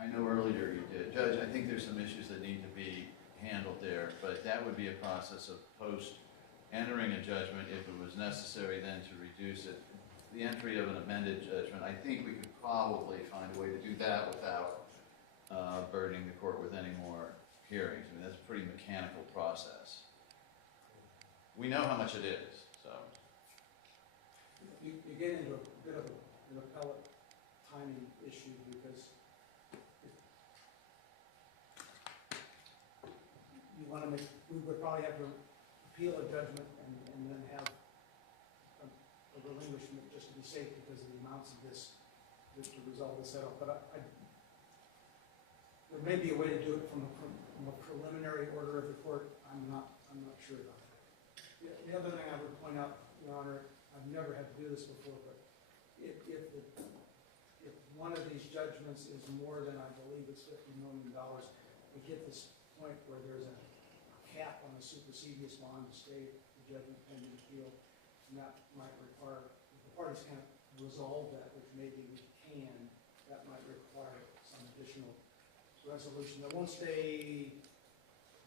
I know earlier you did. Judge, I think there's some issues that need to be handled there, but that would be a process of post entering a judgment if it was necessary then to reduce it. The entry of an amended judgment, I think we could probably find a way to do that without burdening the court with any more hearings. I mean, that's a pretty mechanical process. We know how much it is, so. You get into a bit of an appellate timing issue because you want to make, we would probably have to appeal a judgment and then have a relinquishment just to be safe because of the amounts of this to resolve the settle. But there may be a way to do it from a preliminary order of the court. I'm not sure about that. The other thing I would point out, Your Honor, I've never had to do this before, but if one of these judgments is more than, I believe it's $50 million, we get this point where there's a cap on the supersedious bond to stay the judgment pending appeal, and that might require, if the parties can't resolve that, which maybe we can, that might require some additional resolution. That won't stay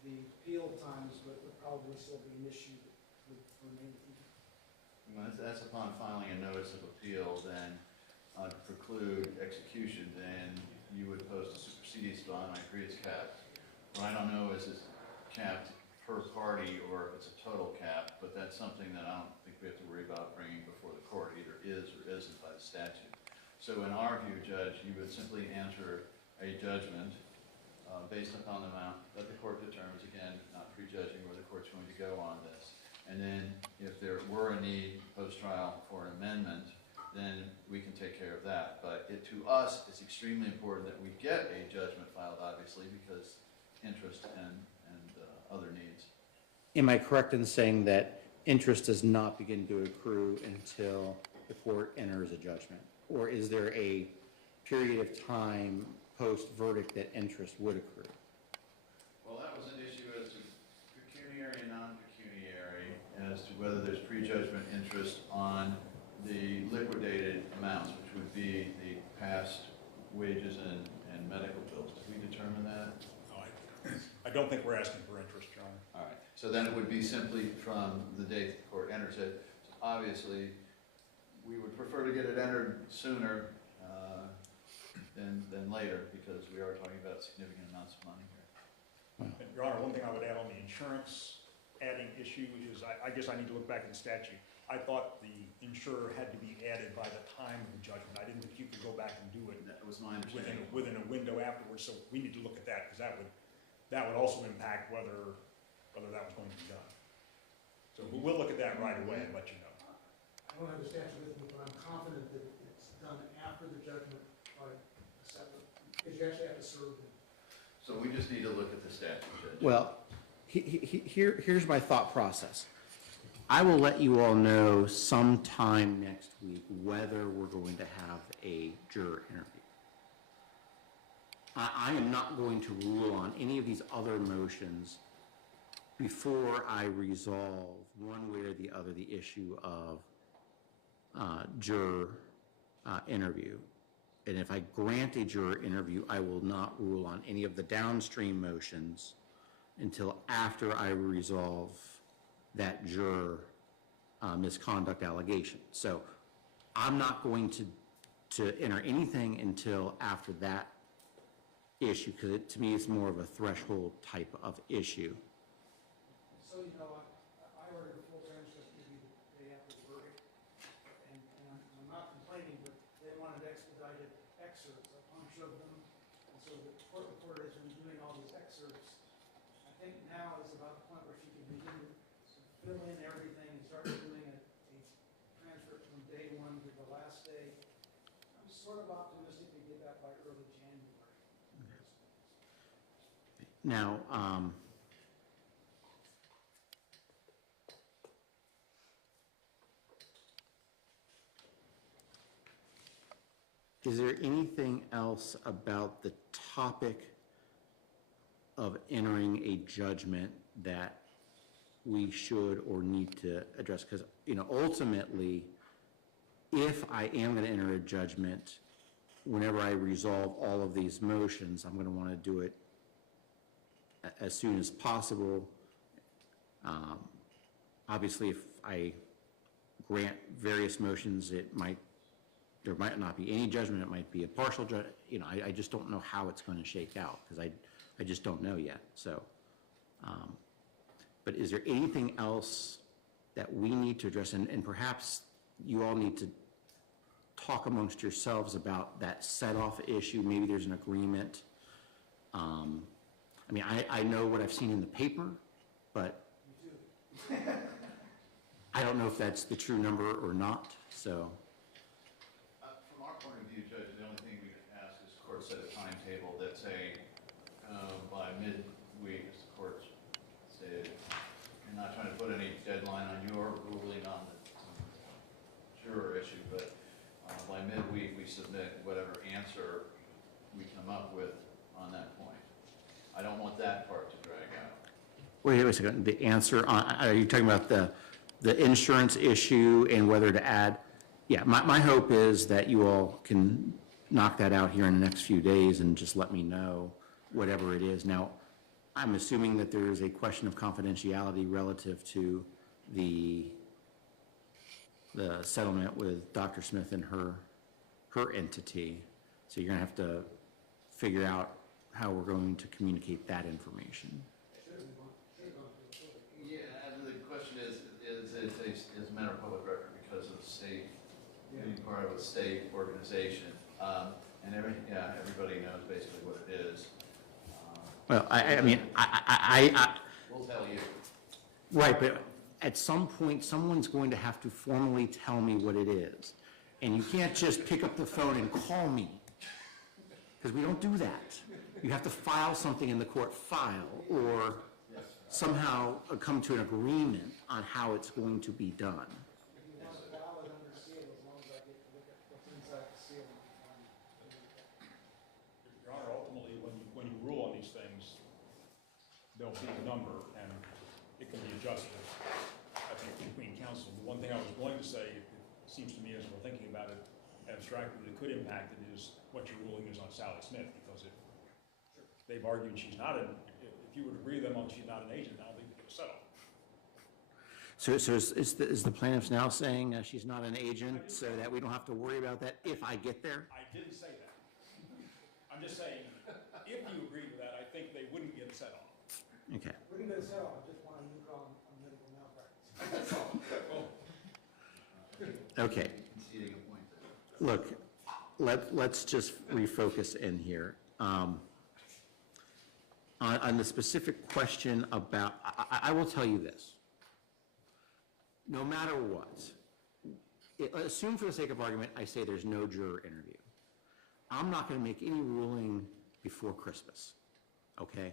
the appeal times, but would probably still be an issue that would remain. Well, that's upon filing a notice of appeal, then to preclude execution, then you would post a supersedious bond. I agree it's capped. What I don't know is it's capped per party or if it's a total cap, but that's something that I don't think we have to worry about bringing before the court. Either is or isn't by the statute. So in our view, Judge, you would simply enter a judgment based upon the amount that the court determines, again, not prejudging where the court's going to go on this. And then if there were a need post-trial for an amendment, then we can take care of that. But to us, it's extremely important that we get a judgment filed, obviously, because interest and other needs. Am I correct in saying that interest does not begin to accrue until the court enters a judgment? Or is there a period of time post-verdict that interest would accrue? Well, that was an issue as to pecuniary and non-pecuniary, as to whether there's prejudgment interest on the liquidated amounts, which would be the past wages and medical bills. Did we determine that? No, I don't think we're asking for interest, John. All right. So then it would be simply from the date the court enters it. So obviously, we would prefer to get it entered sooner than later, because we are talking about significant amounts of money here. And Your Honor, one thing I would add on the insurance adding issue is I guess I need to look back at the statute. I thought the insurer had to be added by the time of the judgment. I didn't think you could go back and do it. That was my understanding. Within a window afterwards. So we need to look at that because that would also impact whether that was going to be done. So we'll look at that right away and let you know. I don't have the statute with me, but I'm confident that it's done after the judgment by a separate, because you actually have to serve them. So we just need to look at the statute, Judge. Well, here's my thought process. I will let you all know sometime next week whether we're going to have a juror interview. I am not going to rule on any of these other motions before I resolve one way or the other the issue of juror interview. And if I grant a juror interview, I will not rule on any of the downstream motions until after I resolve that juror misconduct allegation. So I'm not going to enter anything until after that issue, because to me it's more of a threshold type of issue. So, you know, I ordered a full transcript maybe the day after the verdict, and I'm not complaining, but they wanted expedited excerpts. I punched of them, and so the court reporter has been doing all these excerpts. I think now is about the point where she can begin to fill in everything and start doing a transcript from day one to the last day. I'm sort of optimistic we get that by early January. Now, is there anything else about the topic of entering a judgment that we should or need to address? Because, you know, ultimately, if I am going to enter a judgment, whenever I resolve all of these motions, I'm going to want to do it as soon as possible. Obviously, if I grant various motions, there might not be any judgment, it might be a partial judgment. I just don't know how it's going to shake out, because I just don't know yet, so. But is there anything else that we need to address, and perhaps you all need to talk amongst yourselves about that set-off issue, maybe there's an agreement. I know what I've seen in the paper, but I don't know if that's the true number or not, so. From our point of view, Judge, the only thing we could ask is the court set a timetable that say, by midweek, as the court stated, you're not trying to put any deadline on your ruling on the juror issue, but by midweek, we submit whatever answer we come up with on that point. I don't want that part to drag out. Wait a second, the answer, are you talking about the insurance issue and whether to add? Yeah, my hope is that you all can knock that out here in the next few days and just let me know whatever it is. Now, I'm assuming that there is a question of confidentiality relative to the settlement with Dr. Smith and her entity. So you're gonna have to figure out how we're going to communicate that information. Yeah, and the question is a matter of public record because of the state, being part of a state organization. And everybody knows basically what it is. Well, I mean, We'll tell you. right, but at some point, someone's going to have to formally tell me what it is. And you can't just pick up the phone and call me, because we don't do that. You have to file something in the court file, or somehow come to an agreement on how it's going to be done. If you want it valid under seal, as long as I get to look at what's inside the seal. Your Honor, ultimately, when you rule on these things, there'll be a number, and it can be adjusted, I think, between counsel. The one thing I was going to say, it seems to me as we're thinking about it abstractly, that could impact it is what your ruling is on Sally Smith, because if they've argued she's not if you would agree with them on she's not an agent, I don't think we could settle. So is the plaintiff now saying she's not an agent, so that we don't have to worry about that if I get there? I didn't say that. I'm just saying, if you agreed with that, I think they wouldn't get a set off. Okay. We can get a settle, I just want a new call on medical malpractice. That's all. Okay. Conceding a point there. Look, let's just refocus in here. On the specific question about, I will tell you this. No matter what, assume for the sake of argument, I say there's no juror interview. I'm not going to make any ruling before Christmas, okay?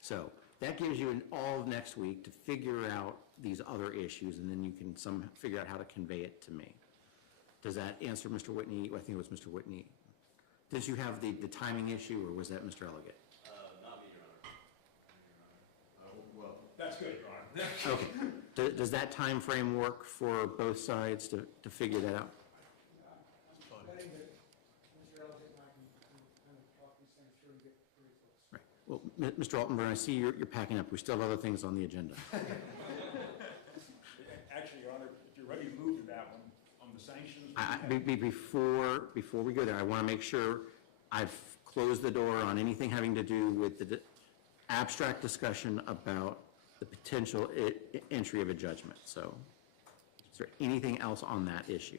So that gives you all of next week to figure out these other issues, and then you can figure out how to convey it to me. Does that answer Mr. Whitney? I think it was Mr. Whitney. Did you have the timing issue, or was that Mr. Elliott? Not me, Your Honor. Well, That's good, Your Honor. Okay. Does that time frame work for both sides to figure that out? I'm betting that Mr. Elliott and I can kind of talk these things through and get pretty close. Right. Well, Mr. Altenburn, I see you're packing up. We still have other things on the agenda. Actually, Your Honor, if you're ready to move to that one, on the sanctions. Before we go there, I want to make sure I've closed the door on anything having to do with the abstract discussion about the potential entry of a judgment. So is there anything else on that issue?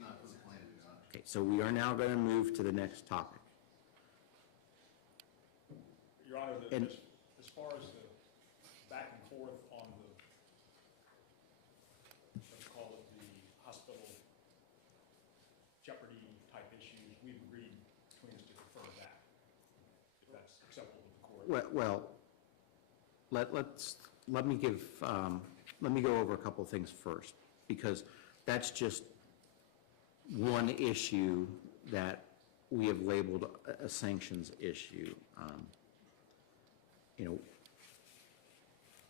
not for the plaintiff, Your Honor. Okay, so we are now going to move to the next topic. Your Honor, And- as far as the back and forth on the, let's call it the hospital jeopardy type issues, we've agreed between us to defer that, if that's acceptable to the court. Well, let me go over a couple of things first, because that's just one issue that we have labeled a sanctions issue.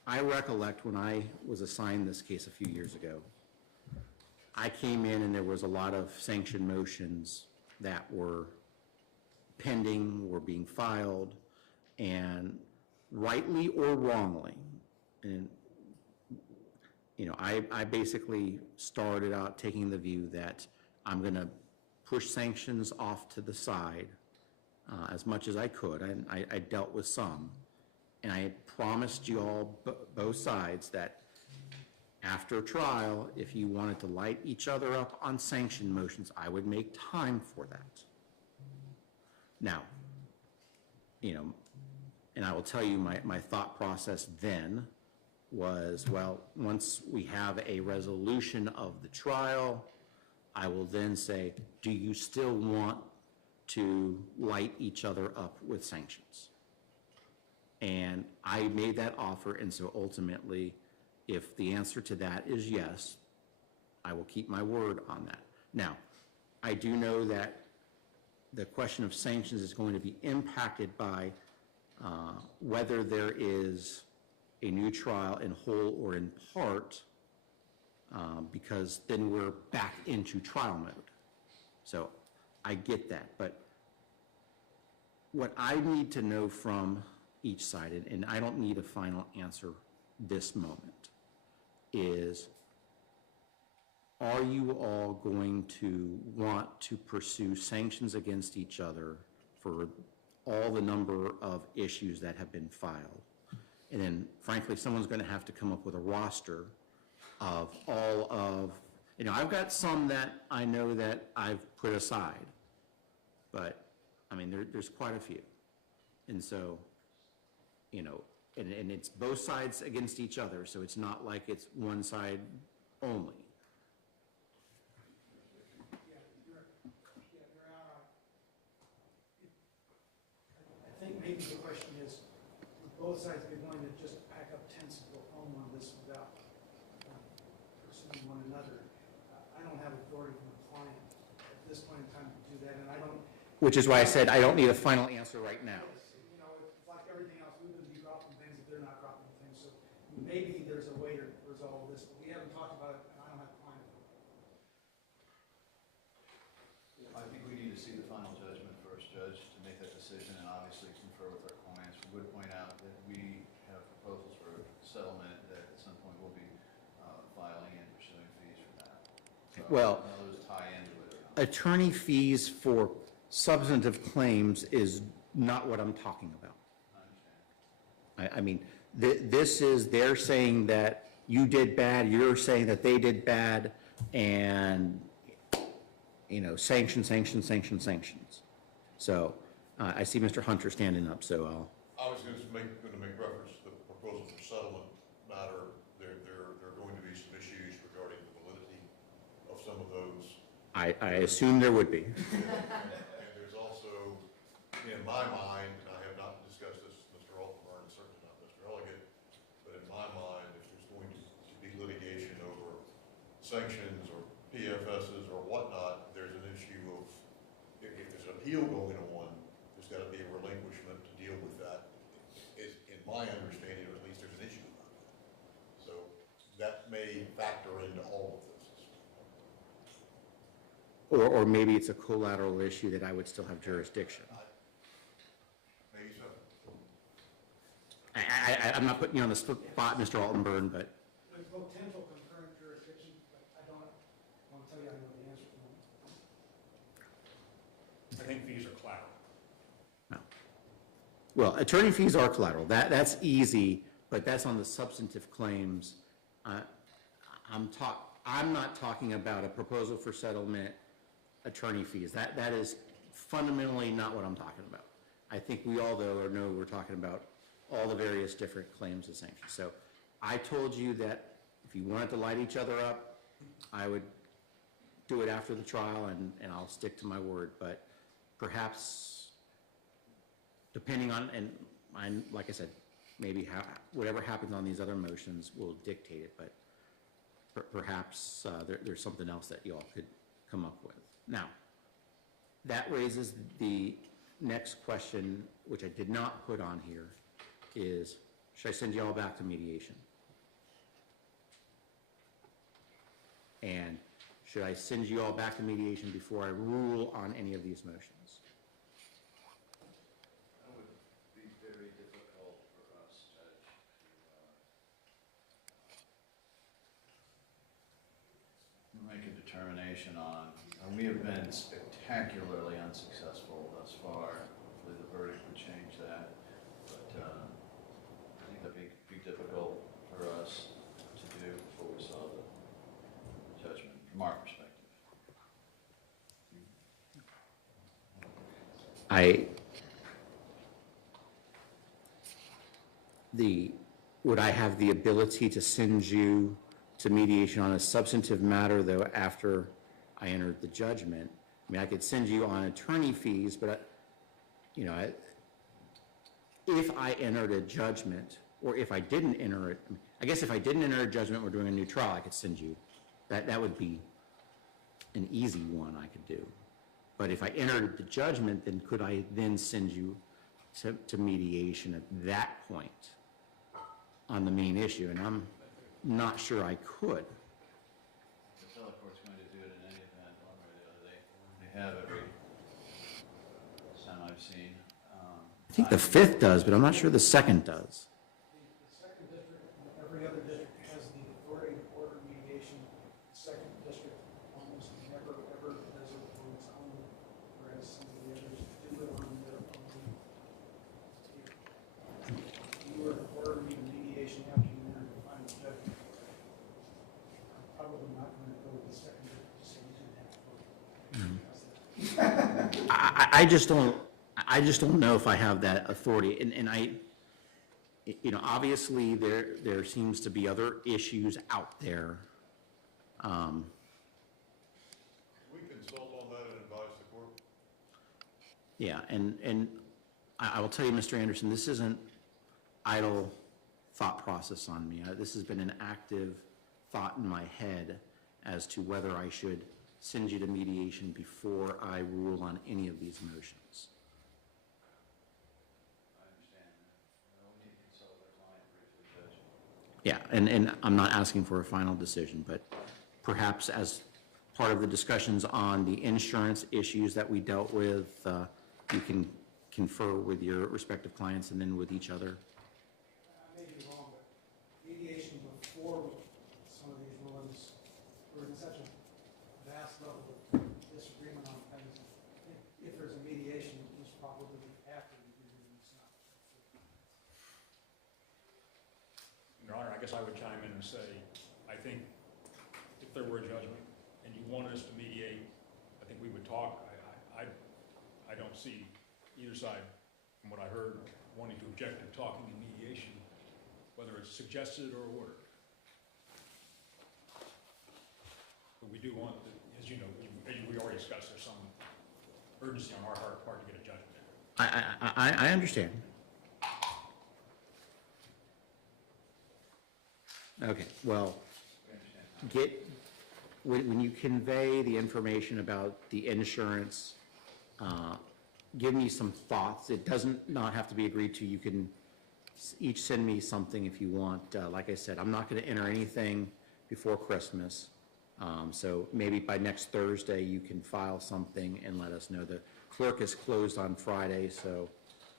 I recollect when I was assigned this case a few years ago, I came in and there was a lot of sanction motions that were pending, were being filed, and rightly or wrongly, and, you know, I basically started out taking the view that I'm going to push sanctions off to the side as much as I could, and I dealt with some. And I had promised you all, both sides, that after trial, if you wanted to light each other up on sanction motions, I would make time for that. Now, you know, and I will tell you my thought process then was, well, once we have a resolution of the trial, I will then say, do you still want to light each other up with sanctions? And I made that offer, and so ultimately, if the answer to that is yes, I will keep my word on that. Now, I do know that the question of sanctions is going to be impacted by whether there is a new trial in whole or in part, because then we're back into trial mode. So I get that, but what I need to know from each side, and I don't need a final answer this moment, is, are you all going to want to pursue sanctions against each other for all the number of issues that have been filed? And then, frankly, someone's going to have to come up with a roster of all of, you know, I've got some that I know that I've put aside, but, I mean, there's quite a few. And so, you know, and it's both sides against each other, so it's not like it's one side only. I think maybe the question is, would both sides be willing to just pack up tents and go home on this without pursuing one another? I don't have authority from the client at this point in time to do that, and I don't. Which is why I said I don't need a final answer right now. You know, it's like everything else, we wouldn't be dropping things if they're not dropping things, so maybe there's a way to resolve this, but we haven't talked about it, and I don't have time. I think we need to see the final judgment first, Judge, to make that decision, and obviously confer with our clients. We would point out that we have proposals for settlement that at some point we'll be filing and pursuing fees for that. So Well, those tie into it or not. attorney fees for substantive claims is not what I'm talking about. I understand. I mean, this is, they're saying that you did bad, you're saying that they did bad, and, you know, sanctions. So, I see Mr. Hunter standing up, so I was going to make reference to the proposal for settlement matter. There are going to be some issues regarding the validity of some of those. I assume there would be. And there's also, in my mind, and I have not discussed this with Mr. Altenburn, and certainly not Mr. Elegant, but in my mind, if there's going to be litigation over sanctions or PFSs or whatnot, there's an issue of, if there's an appeal going on, there's got to be a relinquishment to deal with that. In my understanding, or at least there's an issue about that. So that may factor into all of this. Or maybe it's a collateral issue that I would still have jurisdiction. Maybe so. I'm not putting you on the spot, Mr. Altenburn, but There's potential concurrent jurisdiction, but I don't want to tell you I know the answer to that. I think fees are collateral. no. Well, attorney fees are collateral. That's easy, but that's on the substantive claims. I'm not talking about a proposal for settlement, attorney fees. That is fundamentally not what I'm talking about. I think we all, though, know we're talking about all the various different claims of sanctions. So I told you that if you wanted to light each other up, I would do it after the trial, and I'll stick to my word. But perhaps, depending on, and like I said, maybe whatever happens on these other motions will dictate it, but perhaps there's something else that you all could come up with. Now, that raises the next question, which I did not put on here, is, should I send you all back to mediation? And should I send you all back to mediation before I rule on any of these motions? That would be very difficult for us, Judge, to make a determination on. We have been spectacularly unsuccessful thus far. Hopefully the verdict would change that. But I think that'd be difficult for us to do before we saw the judgment, from our perspective. Would I have the ability to send you to mediation on a substantive matter, though, after I entered the judgment? I mean, I could send you on attorney fees, but, if I entered a judgment, or if I didn't enter it, I guess if I didn't enter a judgment, we're doing a new trial, I could send you. That would be an easy one I could do. But if I entered the judgment, then could I then send you to mediation at that point on the main issue? And I'm not sure I could. The appellate court's going to do it in any event, one way or the other. They have every time I've seen. I think the 5th does, but I'm not sure the 2nd does. The second district, every other district has the authority to order mediation. The second district almost never, ever does it on its own, whereas some of the others do it on their own. If you were to order me to mediation after you enter the final judgment, I'm probably not going to go to the second district to say you didn't have to vote. I just don't know if I have that authority, and obviously there seems to be other issues out there. We consult on that and advise the court. Yeah, and I will tell you, Mr. Anderson, this isn't idle thought process on me. This has been an active thought in my head as to whether I should send you to mediation before I rule on any of these motions. I understand that. We need to consult our client briefly, Judge. Yeah, and I'm not asking for a final decision, but perhaps as part of the discussions on the insurance issues that we dealt with, you can confer with your respective clients and then with each other. I may be wrong, but mediation before some of these rulings were in such a vast level of disagreement on things. If there's a mediation, it's probably after the hearing. It's not. Your Honor, I guess I would chime in and say, I think if there were a judgment and you wanted us to mediate, I think we would talk. I don't see either side, from what I heard, wanting to object to talking in mediation, whether it's suggested or ordered. But we do want, as you know, we already discussed, there's some urgency on our part to get a judgment. I understand. Okay, well, when you convey the information about the insurance, give me some thoughts. It doesn't not have to be agreed to. You can each send me something if you want. Like I said, I'm not going to enter anything before Christmas. So maybe by next Thursday, you can file something and let us know. The clerk is closed on Friday, so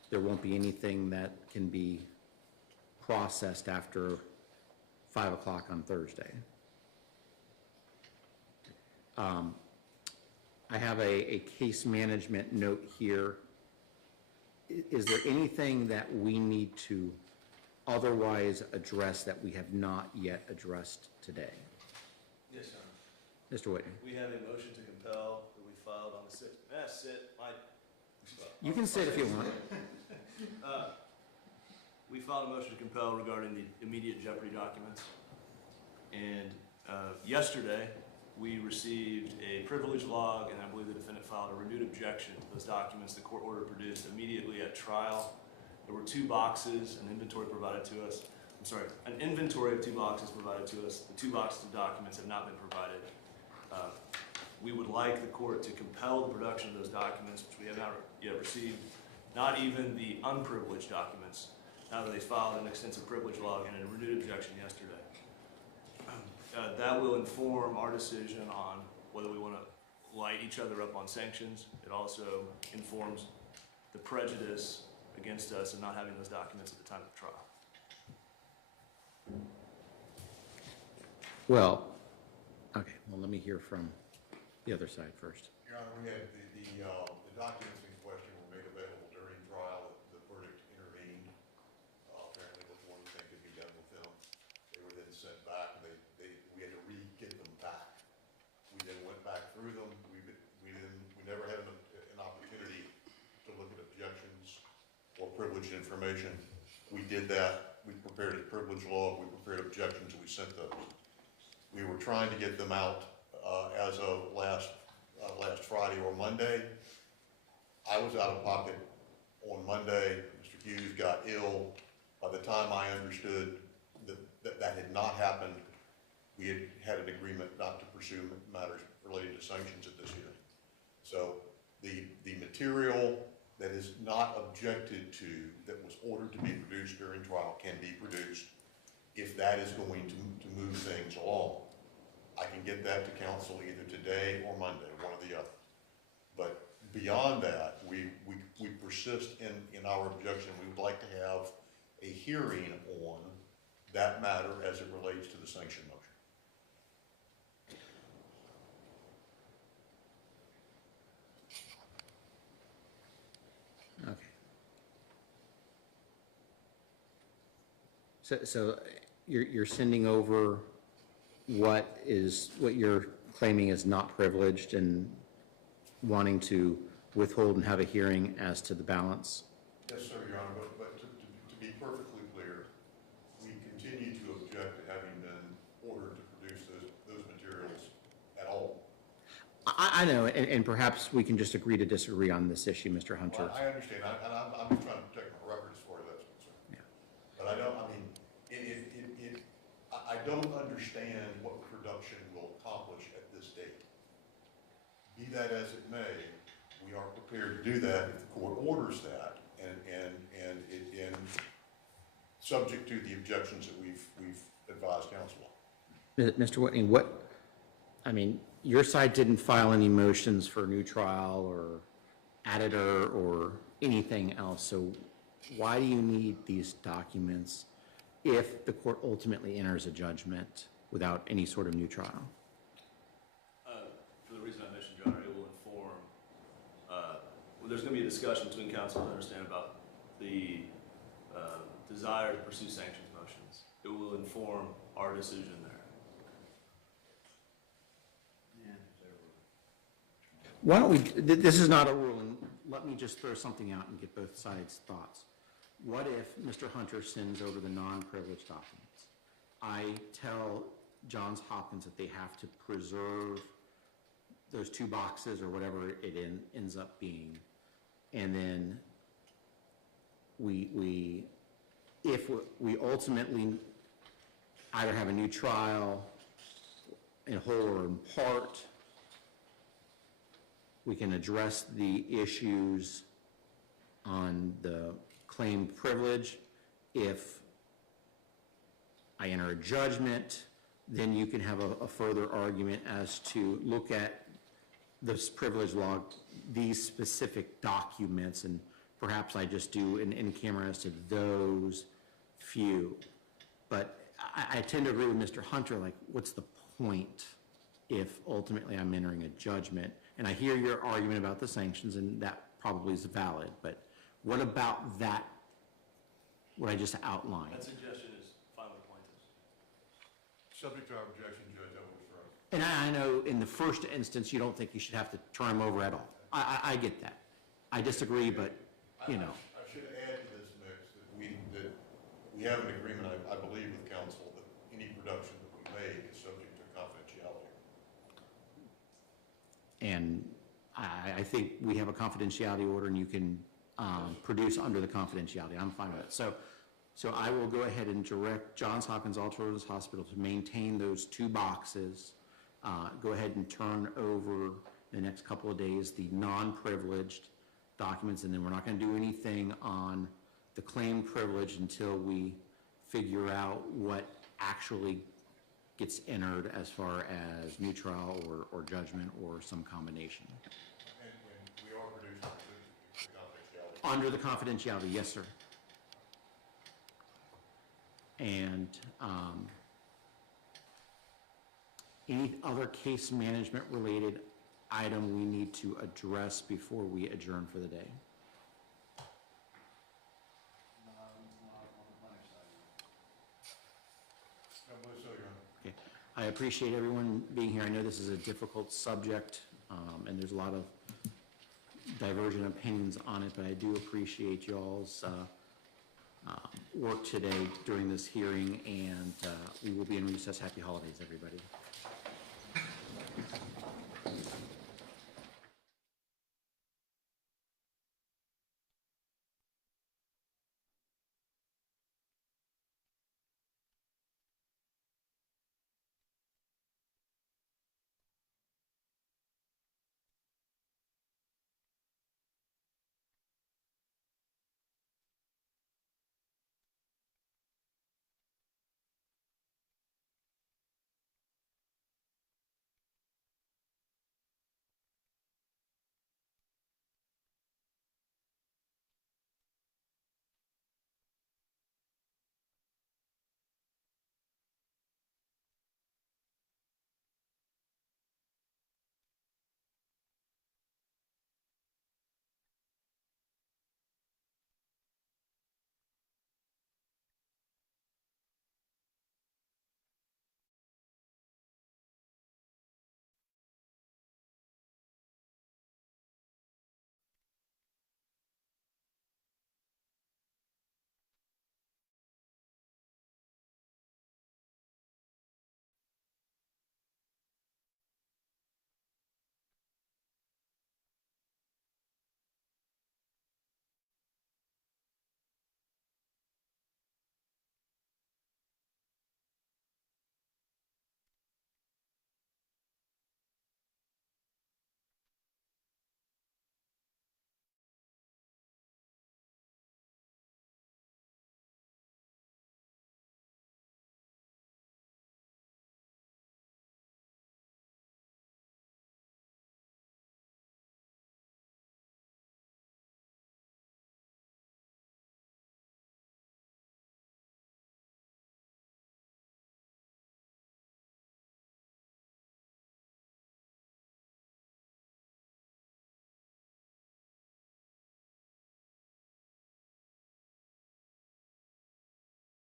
there won't be anything that can be processed after 5 o'clock on Thursday. I have a case management note here. Is there anything that we need to otherwise address that we have not yet addressed today? Yes, Your Honor. Mr. Whitney? We have a motion to compel that we filed on the 6th. Sit. You can sit if you want. We filed a motion to compel regarding the immediate jeopardy documents. And yesterday, we received a privilege log, and I believe the defendant filed a renewed objection to those documents the court ordered produced immediately at trial. There were 2 boxes, an inventory provided to us. I'm sorry, an inventory of 2 boxes provided to us. The 2 boxes of documents have not been provided. We would like the court to compel the production of those documents, which we have not yet received, not even the unprivileged documents, now that they filed an extensive privilege log and a renewed objection yesterday. That will inform our decision on whether we want to light each other up on sanctions. It also informs the prejudice against us and not having those documents at the time of trial. Well, okay, well, let me hear from the other side first. Your Honor, we had the documents in question were made available during trial. The verdict intervened, apparently before anything could be done with them. They were then sent back, and we had to re-get them back. We then went back through them. We never had an opportunity to look at objections or privileged information. We did that. We prepared a privilege log. We prepared objections, and we sent those. We were trying to get them out as of last Friday or Monday. I was out of pocket on Monday. Mr. Hughes got ill. By the time I understood that had not happened, we had an agreement not to pursue matters related to sanctions at this hearing. So the material that is not objected to, that was ordered to be produced during trial, can be produced if that is going to move things along. I can get that to counsel either today or Monday, one or the other. But beyond that, we persist in our objection. We would like to have a hearing on that matter as it relates to the sanction motion. Okay. So you're sending over what you're claiming is not privileged and wanting to withhold and have a hearing as to the balance? Yes, sir, Your Honor, but to be perfectly clear, we continue to object to having been ordered to produce those materials at all. I know, and perhaps we can just agree to disagree on this issue, Mr. Hunter. Well, I understand, and I'm just trying to protect my record as far as that's concerned. Yeah. But I don't understand what production will accomplish at this date. Be that as it may, we are prepared to do that if the court orders that, and subject to the objections that we've advised counsel on. Mr. Whitney, your side didn't file any motions for new trial or editor or anything else, so why do you need these documents if the court ultimately enters a judgment without any sort of new trial? For the reason I mentioned, Your Honor, it will inform, there's going to be a discussion between counsel and understand about the desire to pursue sanctions motions. It will inform our decision there. Why don't we, this is not a rule, and let me just throw something out and get both sides' thoughts. What if Mr. Hunter sends over the non-privileged documents? I tell Johns Hopkins that they have to preserve those 2 boxes or whatever it ends up being. And then if we ultimately either have a new trial in whole or in part, we can address the issues on the claimed privilege. If I enter a judgment, then you can have a further argument as to look at this privilege log, these specific documents, and perhaps I just do an in-camera as to those few. But I tend to agree with Mr. Hunter, like, what's the point if ultimately I'm entering a judgment? And I hear your argument about the sanctions, and that probably is valid, but what about that, what I just outlined? That suggestion is fine with plaintiffs. Subject to our objection, Judge, I will withdraw. And I know in the first instance, you don't think you should have to turn them over at all. I get that. I disagree, but, you know. I should add to this mix that we have an agreement, I believe, with counsel that any production that we make is subject to confidentiality. And I think we have a confidentiality order, and you can produce under the confidentiality. I'm fine with it. So I will go ahead and direct Johns Hopkins All Children's Hospital to maintain those 2 boxes. Go ahead and turn over in the next couple of days the non-privileged documents, and then we're not going to do anything on the claim privilege until we figure out what actually gets entered as far as new trial or judgment or some combination. And we are producing the confidentiality. Under the confidentiality, yes, sir. And any other case management related item we need to address before we adjourn for the day? I believe so, Your Honor. Okay. I appreciate everyone being here. I know this is a difficult subject, and there's a lot of divergent opinions on it, but I do appreciate y'all's work today during this hearing, and we will be in recess. Happy holidays, everybody.